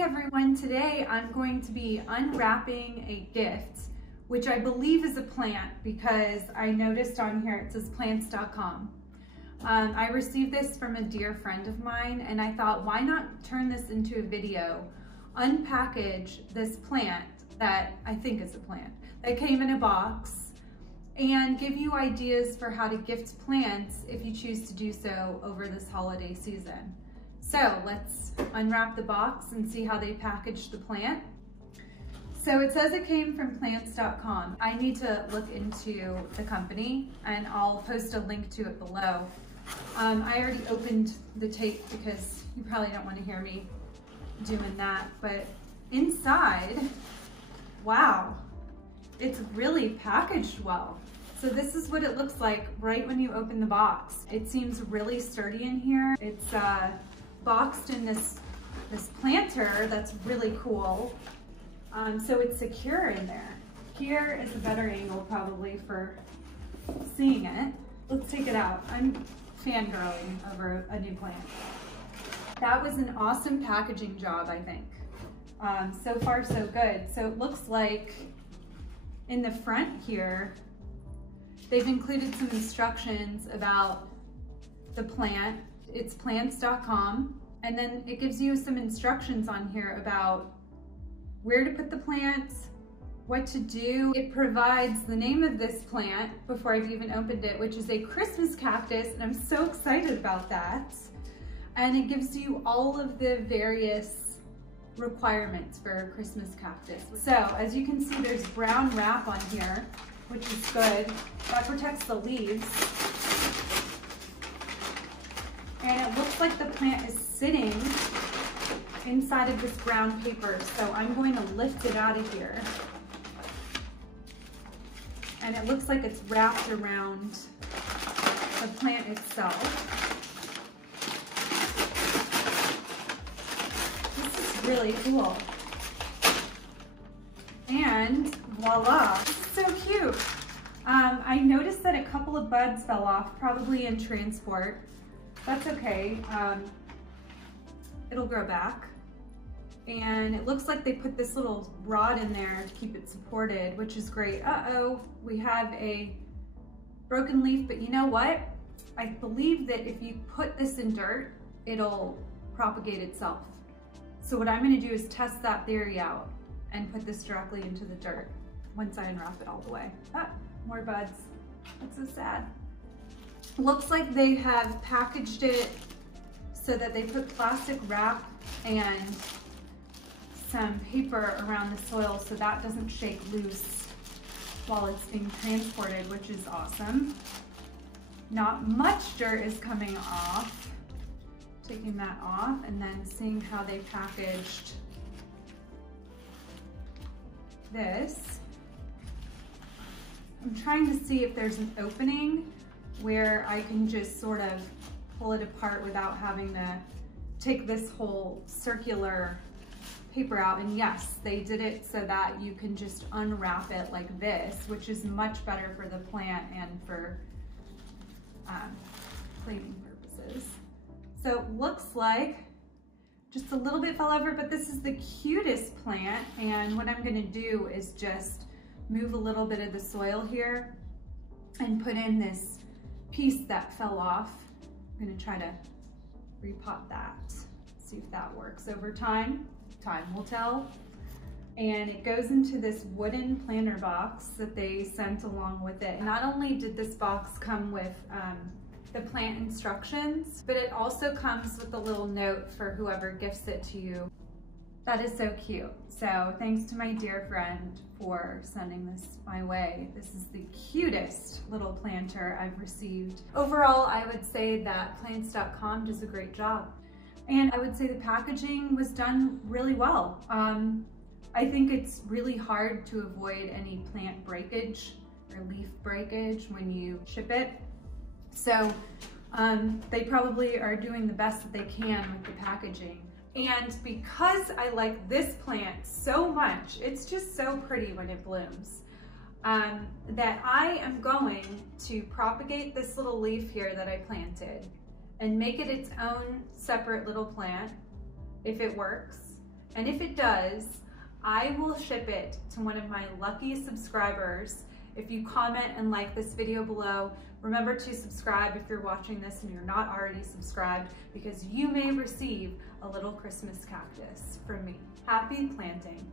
everyone, today I'm going to be unwrapping a gift, which I believe is a plant because I noticed on here it says plants.com. I received this from a dear friend of mine and I thought, why not turn this into a video, unpackage this plant that I think is a plant that came in a box, and give you ideas for how to gift plants if you choose to do so over this holiday season. So let's unwrap the box and see how they packaged the plant. So it says it came from plants.com. I need to look into the company and I'll post a link to it below. I already opened the tape because you probably don't want to hear me doing that, but inside, wow, it's really packaged well. So this is what it looks like right when you open the box. It seems really sturdy in here. It's boxed in this planter that's really cool. So it's secure in there. Here is a better angle probably for seeing it. Let's take it out. I'm fangirling over a new plant. That was an awesome packaging job, I think. So far so good. So it looks like in the front here, they've included some instructions about the plant. It's plants.com. And then it gives you some instructions on here about where to put the plants, what to do. It provides the name of this plant before I've even opened it, which is a Christmas cactus, and I'm so excited about that. And it gives you all of the various requirements for a Christmas cactus. So as you can see, there's brown wrap on here, which is good. That protects the leaves. And it looks like the plant is sitting inside of this brown paper. So I'm going to lift it out of here. And it looks like it's wrapped around the plant itself. This is really cool. And voila, this is so cute. I noticed that a couple of buds fell off, probably in transport. That's okay, it'll grow back. And it looks like they put this little rod in there to keep it supported, which is great. Uh-oh, we have a broken leaf, but you know what? I believe that if you put this in dirt, it'll propagate itself. So what I'm gonna do is test that theory out and put this directly into the dirt once I unwrap it all the way. Ah, more buds, that's so sad. Looks like they have packaged it so that they put plastic wrap and some paper around the soil so that doesn't shake loose while it's being transported, which is awesome. Not much dirt is coming off. Taking that off and then seeing how they packaged this. I'm trying to see if there's an opening where I can just sort of pull it apart without having to take this whole circular paper out. And yes, they did it so that you can just unwrap it like this, which is much better for the plant and for cleaning purposes. So it looks like just a little bit fell over, but this is the cutest plant. And what I'm gonna do is just move a little bit of the soil here and put in this piece that fell off. I'm gonna try to repot that, see if that works over time. Time will tell. And it goes into this wooden planter box that they sent along with it. Not only did this box come with the plant instructions, but it also comes with a little note for whoever gifts it to you. That is so cute. So thanks to my dear friend for sending this my way. This is the cutest little planter I've received. Overall, I would say that plants.com does a great job. And I would say the packaging was done really well. I think it's really hard to avoid any plant breakage or leaf breakage when you ship it. So they probably are doing the best that they can with the packaging. And because I like this plant so much, it's just so pretty when it blooms, that I am going to propagate this little leaf here that I planted and make it its own separate little plant, if it works. And if it does, I will ship it to one of my lucky subscribers. If you comment and like this video below, remember to subscribe if you're watching this and you're not already subscribed, because you may receive a little Christmas cactus from me. Happy planting.